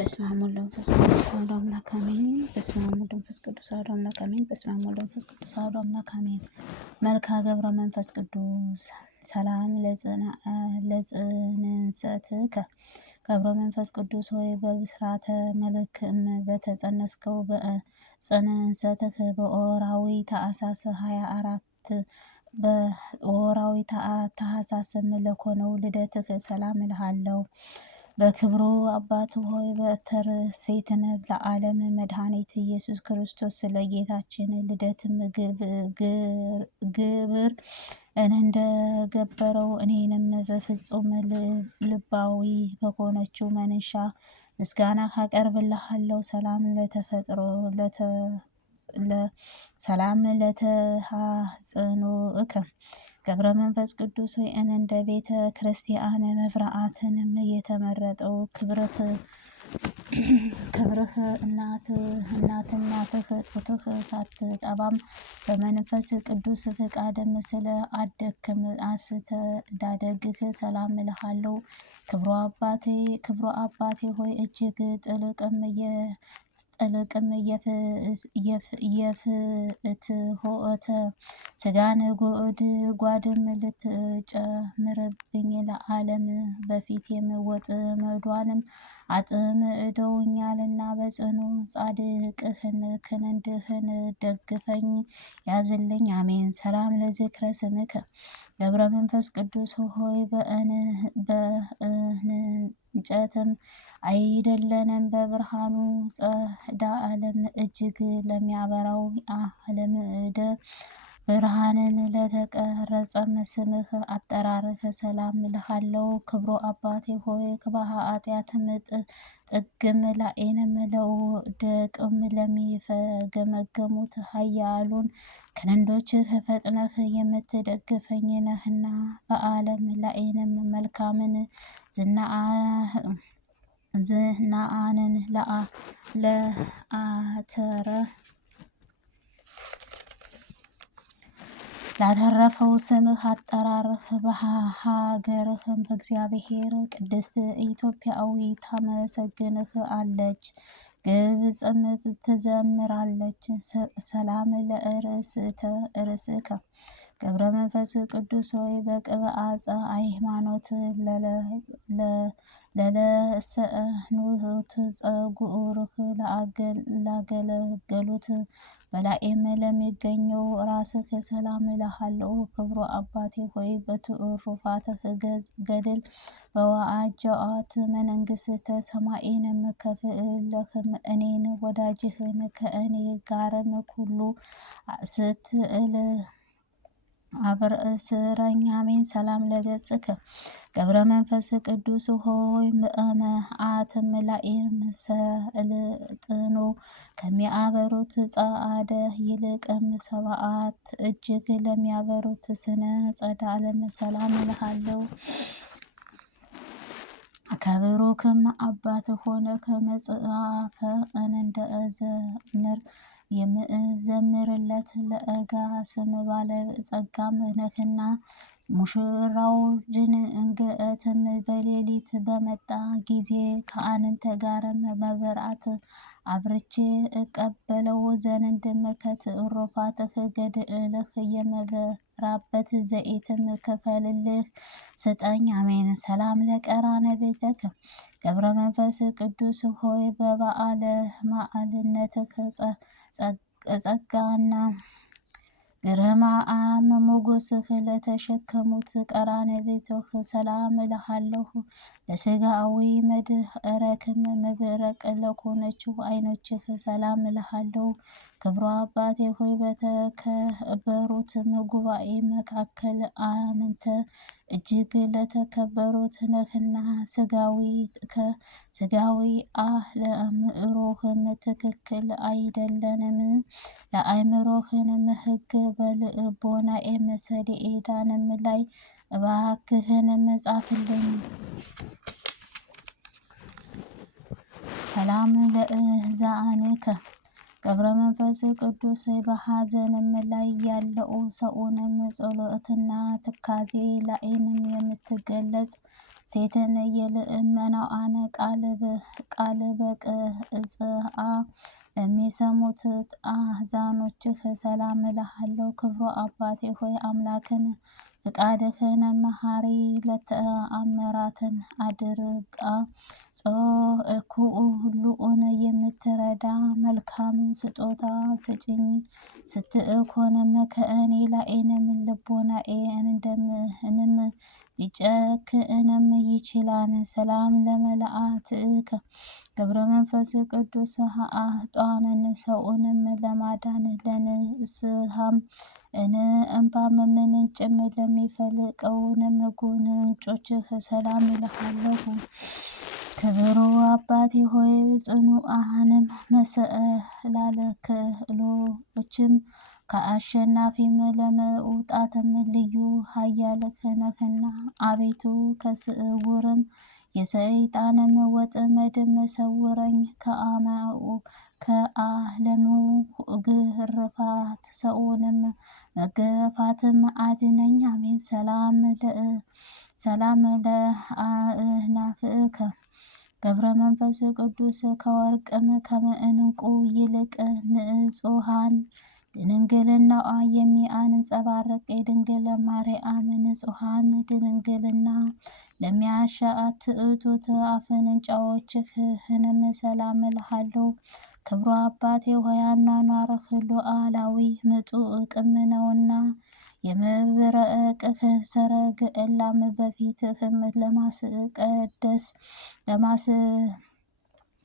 በስመ አብ ወወልድ ወመንፈስ ቅዱስ አሐዱ አምላክ አሜን። በስመ አብ ወወልድ ወመንፈስ ቅዱስ አሐዱ አምላክ አሜን። በስመ አብ ወወልድ ወመንፈስ ቅዱስ አሐዱ አምላክ አሜን። መልክዐ ገብረ መንፈስ ቅዱስ ሰላም ለጽንሰትከ ገብረ መንፈስ ቅዱስ ሆይ በብስራተ መልክም በተጸነስከው በጽንሰትህ በወርኃዊ ታኅሣሥ 24 በወርኃዊ ታኅሣሥ ለኮነው ልደትህ ሰላም እልሃለሁ። በክብሩ አባት ሆይ በተርሴትን ለዓለም መድኃኒት ኢየሱስ ክርስቶስ ስለ ጌታችን ልደትም ግብር እንደገበረው እኔንም በፍጹም ልባዊ በሆነችው መንሻ ምስጋና ካቀርብልሃለሁ። ሰላም ለተሐጽኑከ ገብረ መንፈስ ቅዱስ ሆይ እንደ ቤተ ክርስቲያን መብራትንም የተመረጠው ክብርህ እናትህ ጡትህ ሳትጠባም በመንፈስ ቅዱስ ፍቃድም ስለ አደግክም አስተዳደግህ ሰላም እልሃለሁ። ክብሩ አባቴ ሆይ እጅግ ጥልቅም የፍትሖተ ሥጋን ጓድም ልትጨምርብኝ ለዓለም በፊት ወጥመዷንም አጥምደውኛልና በጽኑ ጻድቅህን ክንድህን ደግፈኝ ያዝልኝ። አሜን። ሰላም ለዝክረ ስምከ ገብረ መንፈስ ቅዱስ ሆይ በእንጨትም አይደለንም በብርሃኑ ጸዳለም እጅግ ለሚያበራው አለምደ ብርሃንን ለተቀረጸም ስምህ አጠራርህ ሰላም እልሃለሁ። ክብሩ አባቴ ሆይ በኃጢአትም ጥግም ላይንም ለውደቅም ለሚፈገመገሙት ኃያላን ክንዶችህ ፈጥነህ የምትደግፈኝ ነህና በዓለም ላይንም መልካምን ዝናአንን ላተረፈው ስምህ አጠራርህ በሀገርህም በእግዚአብሔር ቅድስት ኢትዮጵያዊ ታመሰግንህ አለች። ግብጽም ትዘምራለች። ሰላም ለርእስከ ገብረ መንፈስ ቅዱስ ሆይ በቅብዓፀ ሃይማኖት ለለሰኑት ጸጉርህ ላገለገሉት በላይም ለሚገኘው ራስህ ሰላም እልሃለሁ። ክብሩ አባቴ ሆይ በትሩፋትህ ገድል በዋጀአት መንግሥተ ሰማይንም ከፍለህም እኔን ወዳጅህን ከእኔ ጋርም ሁሉ ስትል አብርእስረኝ። አሜን። ሰላም ለገጽከ ገብረ መንፈስ ቅዱስ ሆይ በመዓትም ላይም ሰልጥኖ ከሚያበሩት ጸዓደ ይልቅም ሰባት እጅግ ለሚያበሩት ስነ ጸዳለም ሰላም እልሃለሁ። ከብሩክም አባት ሆነ ከመጽሐፈ የምዘምርለት ለእጋ ስም ባለ ጸጋም ነህና ሙሽራው ድንገትም በሌሊት በመጣ ጊዜ ከአንተ ጋርም መብራት አብርቼ እቀበለው ዘንድም ከትሩፋትህ ገድልህ የምበራበት ዘይትም ክፈልልህ ስጠኝ። አሜን። ሰላም ለቀራንብትከ ገብረ መንፈስ ቅዱስ ሆይ በበዓለ መዓልነትህ ጸጋና ግርማም ሞገስህ ለተሸከሙት ቀራንብትህ ሰላም እልሃለሁ። ለሥጋዊ መድረክም መብረቅ ለሆነችው ዓይኖችህ ሰላም እልሃለሁ። ክብሩ አባቴ ሆይ በተከበሩት ጉባኤ መካከል አንተ እጅግ ለተከበሩት ነህና ስጋዊ ለአእምሮህም ትክክል አይደለንም። ለአእምሮህንም ሕግ በልቦናዬም ሰሌዳንም ላይ እባክህንም ጻፍልኝ። ሰላም ለእዛንከ ገብረ መንፈስ ቅዱስ በሐዘንም ላይ ያለው ሰውንም ጸሎትና ትካዜ ላይንም የምትገለጽ ሴትን የልእመናዋን ቃል በቅጽአ ለሚሰሙት አሕዛኖችህ ሰላም እልሃለሁ። ክብሩ አባቴ ሆይ አምላክን ፍቃድህን መሐሪ ለተአምራትን አድርጋ ኩሉን የምትረዳ መልካም ስጦታ ስጭኝ ስትእኮንም ከእኔ ላይንም ልቦናኤ እንደምንም ቢጨክእንም ይችላል። ሰላም ለመላእክትከ ገብረ መንፈስ ቅዱስ አጧንን ሰውንም ለማዳን ለንስሐም እንባም ምንጭም ለሚፈልቀውንም ጉንጮችህ ሰላም እልሃለሁ። ክብሩ አባቴ ሆይ ጽኑዓንም መሰላል ክህሎችም ከአሸናፊም ለመውጣትም ልዩ ኃያልህ ነህና አቤቱ ከስውርም የሰይጣንም ወጥመድም ሰውረኝ። ከዓለሙ ግርፋት ሰውንም መገፋትም አድነኝ። አሜን። ሰላም ለአእናፍከ ገብረ መንፈስ ቅዱስ ከወርቅም ከመዕንቁ ይልቅ ንጹሐን ድንግልናዋ የሚያንጸባርቅ የድንግል ማርያም ንጹሐን ድንግልና ለሚያሻት እቱት አፍንጫዎችህንም ሰላም እልሃለሁ። ክብሩ አባቴ ሆይ አኗኗርህ ሉዓላዊ ምጡቅም ነውና የመብረቅህ ሰረገላም በፊትህም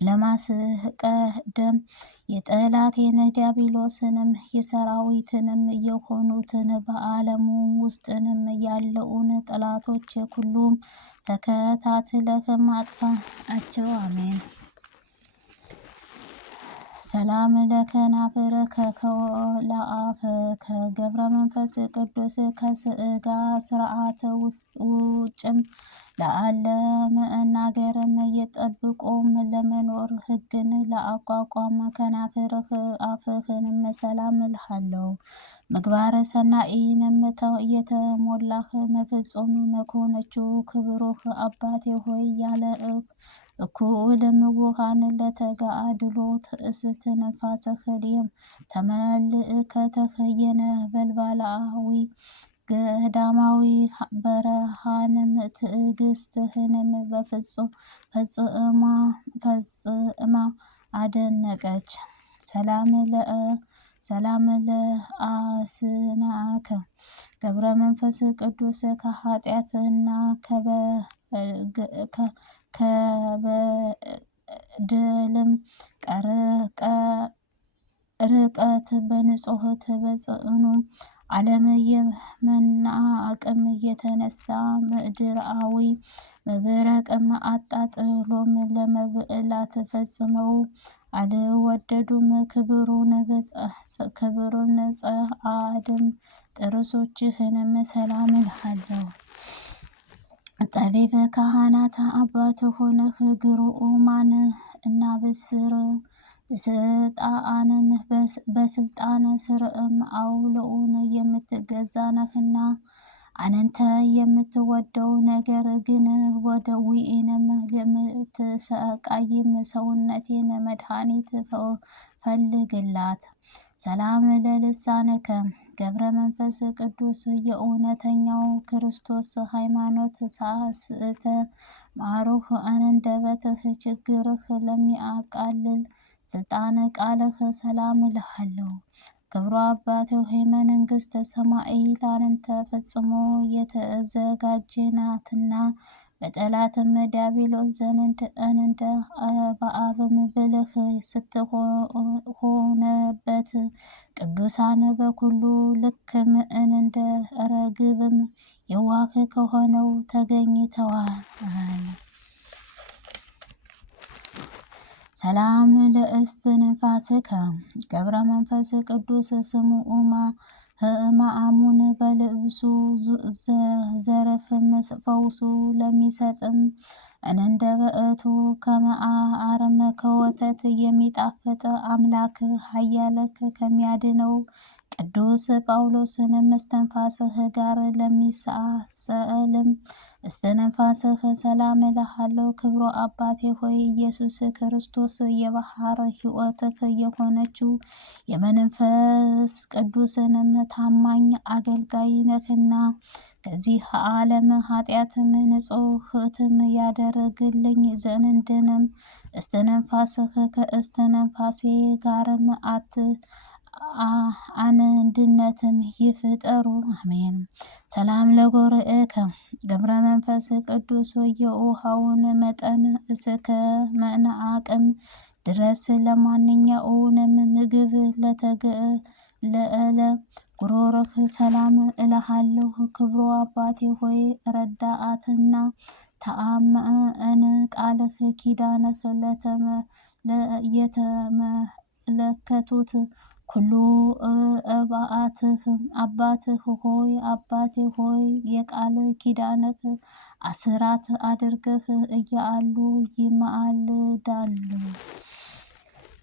ለማስቀደም የጠላቴን ዲያብሎስንም የሰራዊትንም የሆኑትን በዓለሙ ውስጥንም ያለውን ጠላቶች ሁሉም ተከታትለህ አጥፋቸው። አሜን። ሰላም ለከናፍርከ ከወላአፈከ ገብረ መንፈስ ቅዱስ ከስጋ ስርዓተ ውጭም ለአለ መናገርም እየጠብቆም ለመኖር ሕግን ለአቋቋም ከናፍርህ አፍህንም ሰላም እልሃለሁ። ምግባረ ሰናኢንም የተሞላህ መፍጹም መኮነችው ክብሩህ አባቴ ሆይ ያለ እኩልም ውሃን ለተጋድሎ ትእስት ነፋሰ ህሊም ተመልእከተህ የነበልባላዊ ገዳማዊ በረሃንም ትዕግስትህንም ፈጽማ አደነቀች። ሰላም ለአስናከ ገብረ መንፈስ ቅዱስ ከኃጢአትና ከበደልም ርቀት በንጹሕት በጽዕኑ ዓለም የመናቅም የተነሳ ምድራዊ መብረቅም አጣጥሎም ለመብላት ፈጽመው አልወደዱም። ክብሩን ጸአድም ጥርሶችህንም ሰላም እልሃለሁ። ጠቢበ ካህናት አባት ሆነህ ግሩማን እና በስልጣን ስርዕም አውለውን የምትገዛ ነህና አንተ የምትወደው ነገር ግን ወደ ዊኢንም የምትሰቃይም ሰውነቴን መድኃኒት ፈልግላት። ሰላም ለልሳንከ ገብረ መንፈስ ቅዱስ የእውነተኛው ክርስቶስ ሃይማኖት ሳስእተ ማሩህ አንደበትህ ችግርህ ለሚያቃልል ስልጣነ ቃልህ ሰላም እልሃለሁ። ክብሩ አባቴ ሆይ መንግሥተ ሰማይ ላንተ ፈጽሞ የተዘጋጀናትና በጠላትም ዲያብሎስ ዘንድ እንደ በአብም ብልህ ስትሆነበት ቅዱሳን በኩሉ ልክም እንደ ርግብም የዋህ ከሆነው ተገኝተዋል። ሰላም ለእስትንፋስከ ገብረ መንፈስ ቅዱስ ስሙዑማ ሕማሙን በልብሱ ዘርፍም ፈውሱ ለሚሰጥም እንደ በእቱ ከመዓርም ከወተት የሚጣፍጥ አምላክ ኃያልክ ከሚያድነው ቅዱስ ጳውሎስንም እስትንፋስህ ጋር ለሚሳሰልም እስትንፋስህ ሰላም እልሃለሁ። ክብሮ አባቴ ሆይ ኢየሱስ ክርስቶስ የባህር ሕይወትህ የሆነችው የመንፈስ ቅዱስንም ታማኝ አገልጋይ ነህና ከዚህ ዓለም ኃጢአትም ንጹሕትም ያደርግልኝ ዘንድንም እስትንፋስህ ከእስትንፋሴ ጋርም አንድነትም ይፍጠሩ አሜን። ሰላም ለጎርኤከ ገብረ መንፈስ ቅዱስ የውሃውን መጠን እስከ መናቅም ድረስ ለማንኛውንም ምግብ ለእለ ጉሮሮህ ሰላም እልሃለሁ። ክብሮ አባቴ ሆይ ረዳአትና ተአማን ቃልህ ኪዳንህ የተመለከቱት ኩሉ አባትህ ሆይ አባቴ ሆይ የቃል ኪዳንህ አስራት አድርገህ እያሉ ይማልዳሉ።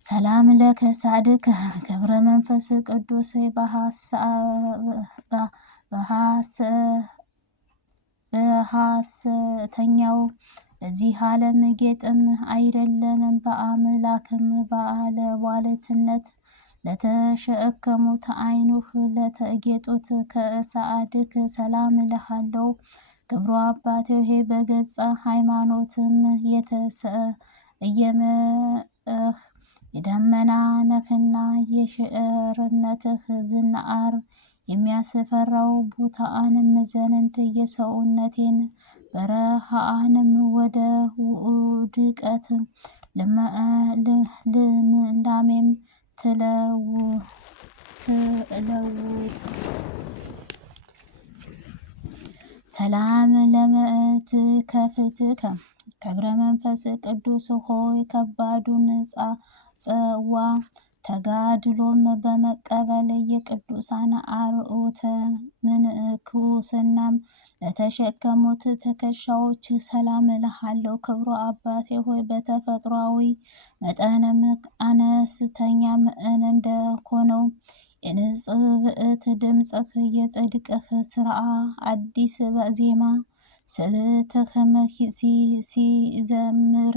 ሰላም ለከሳድከ ገብረ መንፈስ ቅዱስ በሐሰተኛው በዚህ ዓለም ጌጥም አይደለንም በአምላክም ባለሟልነት ለተሸከሙት አይኑህ ለተጌጡት ከሳድክ ሰላም እልሃለሁ። ክብሮ አባቴ ሆይ በገጸ ሃይማኖትም የተሰየመህ የደመና ነህና የሽዕርነትህ ዝናር የሚያስፈራው ቦታአንም ዘንድ የሰውነቴን በረሃአንም ወደ ውድቀት ልምላሜም ትለውጥ። ሰላም ለምእትከፍትከ ገብረ መንፈስ ቅዱስ ሆይ ከባዱን ጽዋ ተጋድሎም በመቀበል የቅዱሳን አርዑተ ምንኩስናም ለተሸከሙት ትከሻዎች ሰላም እልሃለሁ። ክብሮ አባቴ ሆይ በተፈጥሯዊ መጠንም አነስተኛም እንደሆነው የንጽብዕት ድምፅህ የጽድቅህ ስርዓ አዲስ ዜማ ስልትህም ሲዘምር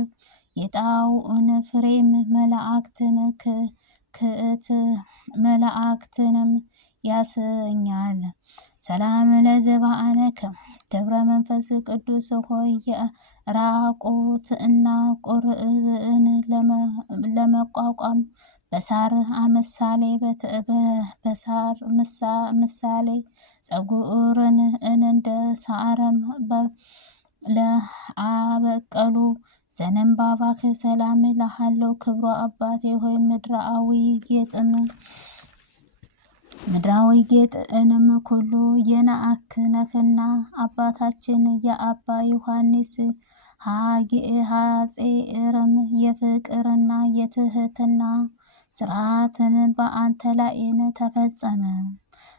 የጣውዕን ፍሬም መላእክትንም ያሰኛል። ሰላም ለዘባአነከ ገብረ መንፈስ ቅዱስ ሆይ የራቁትና ቁርዕን ለመቋቋም በሳር ምሳሌ ጸጉርን እንደ ሳረም ለአበቀሉ ዘንባባህ ሰላም እልሃለሁ። ክብሮ አባቴ ሆይ ምድራዊ ጌጥንም ኩሉ የነአክ ነህና አባታችን የአባ ዮሐንስ ሐጼርም የፍቅርና የትህትና ስርዓትን በአንተ ላይን ተፈጸመ።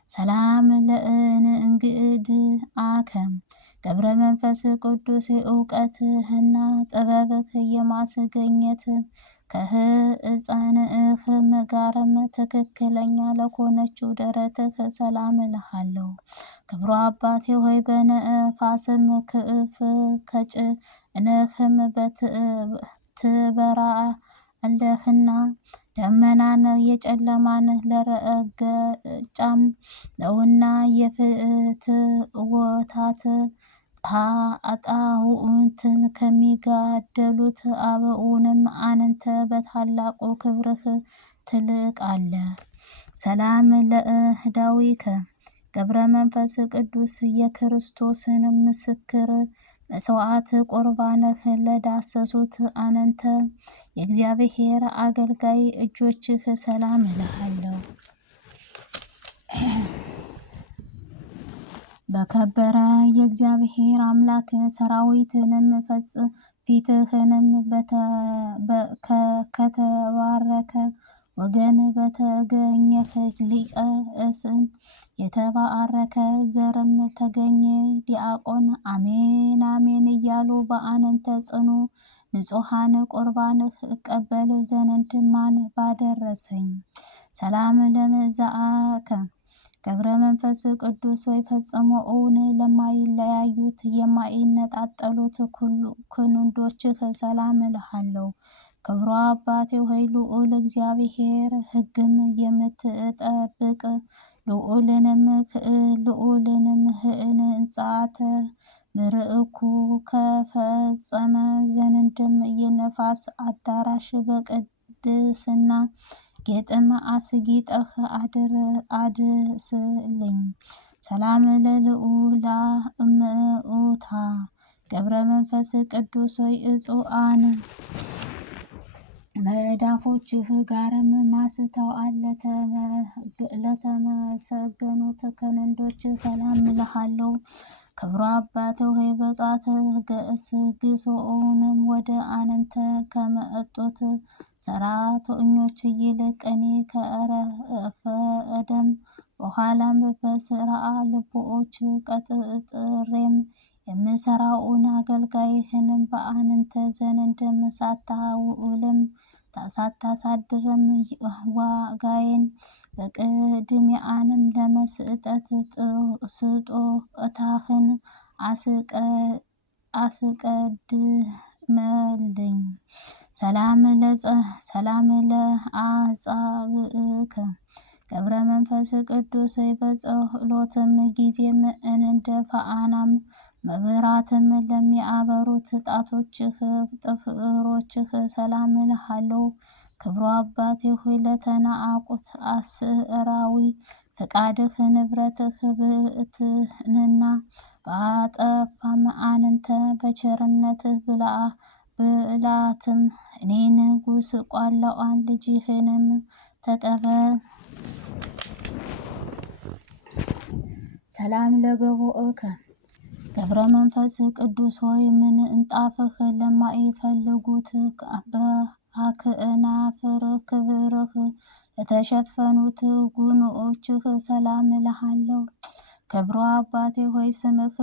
ሰላም ለእንግድአከ ገብረ መንፈስ ቅዱስ እውቀትህና ጥበብህ የማስገኘት ከሕፃንህም ጋርም ትክክለኛ ለሆነችው ደረትህ ሰላም እልሃለሁ። ክብሮ አባቴ ሆይ በነፋስም ክፍ ከጭንህም ትበራለህና ደመናን የጨለማን ለረገጫም ነውና የፍትወታት ጣውዕት ከሚጋደሉት አበውንም አንተ በታላቁ ክብርህ ትልቃለህ። ሰላም ለእህዳዊከ ገብረ መንፈስ ቅዱስ የክርስቶስን ምስክር መስዋዕት ቁርባንህ ለዳሰሱት አንተ የእግዚአብሔር አገልጋይ እጆችህ ሰላም እልሃለሁ። በከበረ የእግዚአብሔር አምላክ ሰራዊትንም ፊትህንም ከተባረከ ወገን በተገኘህ ሊቀ እስን የተባረከ ዘርም ተገኘ ዲያቆን አሜን አሜን እያሉ በአንተ ጽኑ ንጹሐን ቁርባንህ እቀበል ዘንድ ማን ባደረሰኝ። ሰላም ለመዛአከ ገብረ መንፈስ ቅዱስ ሆይ ፈጽሞ እውን ለማይለያዩት የማይነጣጠሉት ክንዶችህ ሰላም እልሃለሁ። ክብሩ አባቴ ሆይ ልዑል እግዚአብሔር ሕግም የምትጠብቅ ልዑልንም ሕንጻተ ምርዕኩ ከፈጸመ ዘንድም የነፋስ አዳራሽ በቅድስና ጌጥም አስጊጠህ አድስልኝ። ሰላም ለልዑላ እምኡታ ገብረ መንፈስ ቅዱስ ሆይ እጹአን መዳፎችህ ጋርም ማስተዋል ለተመሰገኑት ክንዶች ሰላም እልሃለሁ። ክብሩ አባቴ ሆይ በጧት ገስግሶንም ወደ አንተ ከመጡት ሠራተኞች ይልቅ እኔ ከረፈደም በኋላም በሥራ ልቦች ቀጥሬም የምሠራውን አገልጋይህንም በአንተ ዘንድም ሳታውልም ሳታሳድርም ዋጋዬን በቅድሚያንም ለመስጠት ስጦታህን አስቀድመልኝ። ሰላም ለአጻብዕከ ገብረ መንፈስ ቅዱስ ሆይ በጸሎትም ጊዜም እንደ ፋናም መብራትም ለሚያበሩት ጣቶችህ ጥፍሮችህ ሰላም እልሃለሁ። ክብሩ አባቴ ሆይ ለተናቁት አስራዊ ፈቃድህ ንብረትህ ብእትንና ባጠፋም አንተ በቸርነትህ ብላትም እኔን ጉስቋላዋን ልጅህንም ተቀበል። ሰላም ለገቦእከ ገብረ መንፈስ ቅዱስ ሆይ ምንጣፍህ ለማይፈልጉት በአክናፍር ክብርህ ለተሸፈኑት ጉንጮችህ ሰላም እልሃለሁ። ክብሩ አባቴ ሆይ ስምህ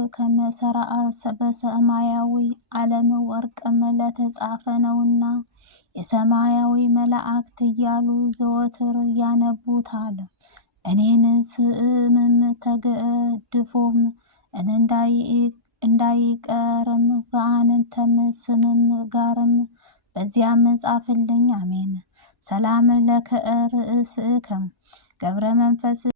በሰማያዊ ዓለም ወርቅም ለተጻፈ ነውና የሰማያዊ መላእክት እያሉ ዘወትር ያነቡታል። እኔን ስምም ተገድፎም እንዳይቀርም በአንተም ስምም ጋርም በዚያም ጻፍልኝ። አሜን። ሰላም ለከ ርእስከ ገብረ መንፈስ